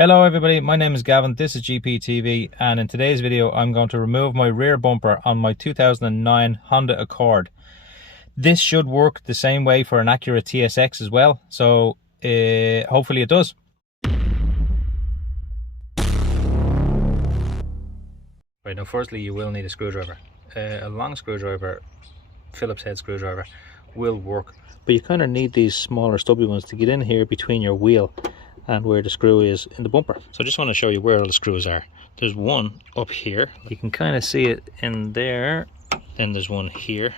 Hello everybody, my name is Gavin, this is GPTV, and in today's video I'm going to remove my rear bumper on my 2009 Honda Accord. This should work the same way for an Acura TSX as well, so hopefully it does. Right, now firstly you will need a screwdriver. A long screwdriver, Phillips head screwdriver, will work, but you kind of need these smaller stubby ones to get in here between your wheel and where the screw is in the bumper. So I just want to show you where all the screws are. There's one up here, you can kind of see it in there, then there's one here,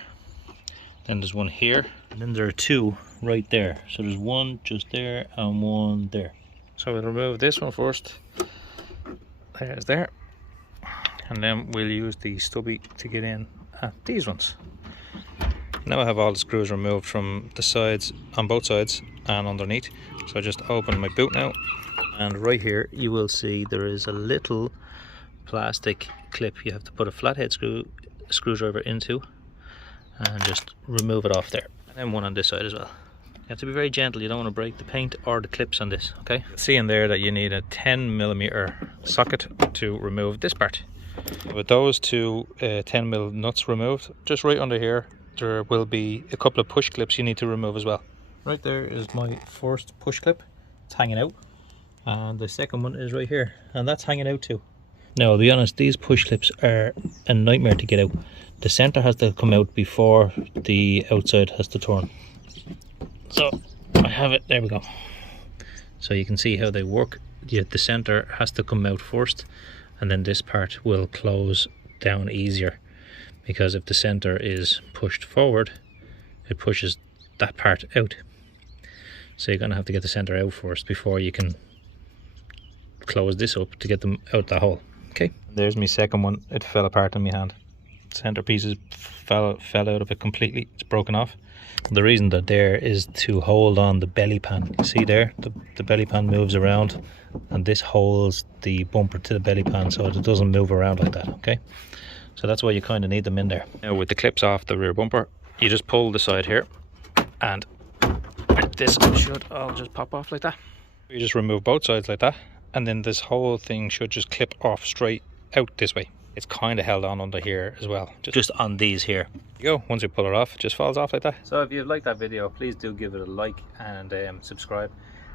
then there's one here, and then there are two right there. So there's one just there and one there. So we'll remove this one first. There's there, and then we'll use the stubby to get in at these ones. Now I have all the screws removed from the sides, on both sides and underneath. So I just open my boot now, and right here you will see there is a little plastic clip you have to put a flathead screwdriver into and just remove it off there. And then one on this side as well. You have to be very gentle, you don't want to break the paint or the clips on this, okay? See in there that you need a 10mm socket to remove this part. With those two 10mm nuts removed, just right under here there will be a couple of push clips you need to remove as well. Right there is my first push clip, it's hanging out, and the second one is right here, and that's hanging out too. Now I'll be honest, these push clips are a nightmare to get out. The center has to come out before the outside has to turn. So I have it, there we go. So you can see how they work. The center has to come out first, and then this part will close down easier, because if the center is pushed forward, it pushes that part out. So you're going to have to get the center out first before you can close this up to get them out the hole. Okay, there's my second one. It fell apart in my hand. Center pieces fell out of it completely. It's broken off. The reason that there is to hold on the belly pan. You see there, the belly pan moves around, and this holds the bumper to the belly pan so it doesn't move around like that. Okay, so that's why you kind of need them in there. Now with the clips off the rear bumper, you just pull the side here, and this should all just pop off like that. You just remove both sides like that, and then this whole thing should just clip off straight out this way. It's kind of held on under here as well, just on these here. There you go, once you pull it off, it just falls off like that. So if you've liked that video, please do give it a like and subscribe,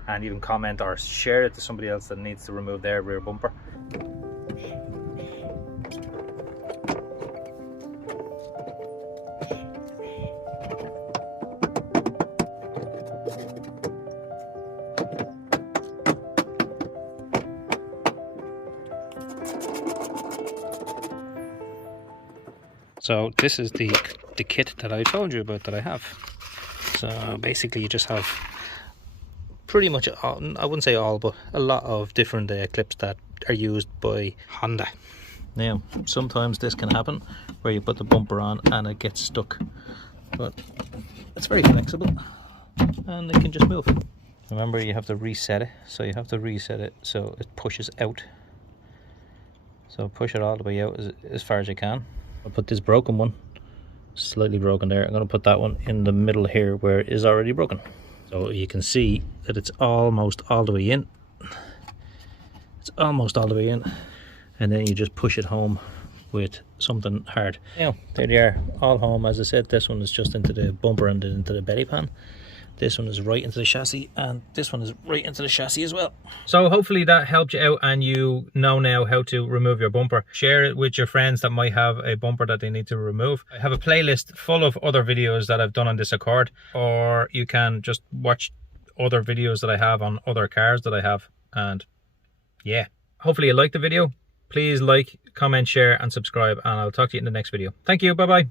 and even comment or share it to somebody else that needs to remove their rear bumper. So this is the kit that I told you about that I have. So basically you just have pretty much all, I wouldn't say all, but a lot of different clips that are used by Honda. Now sometimes this can happen where you put the bumper on and it gets stuck, but it's very flexible and it can just move. Remember, you have to reset it, so you have to reset it so it pushes out. So push it all the way out as far as you can. I'll put this broken one, slightly broken there. I'm going to put that one in the middle here where it is already broken. So you can see that it's almost all the way in. It's almost all the way in. And then you just push it home with something hard. Now, there they are, all home. As I said, this one is just into the bumper and into the belly pan. This one is right into the chassis, and this one is right into the chassis as well. So hopefully that helped you out and you know now how to remove your bumper. Share it with your friends that might have a bumper that they need to remove. I have a playlist full of other videos that I've done on this Accord, or you can just watch other videos that I have on other cars that I have. And yeah, hopefully you liked the video. Please like, comment, share and subscribe, and I'll talk to you in the next video. Thank you, bye bye.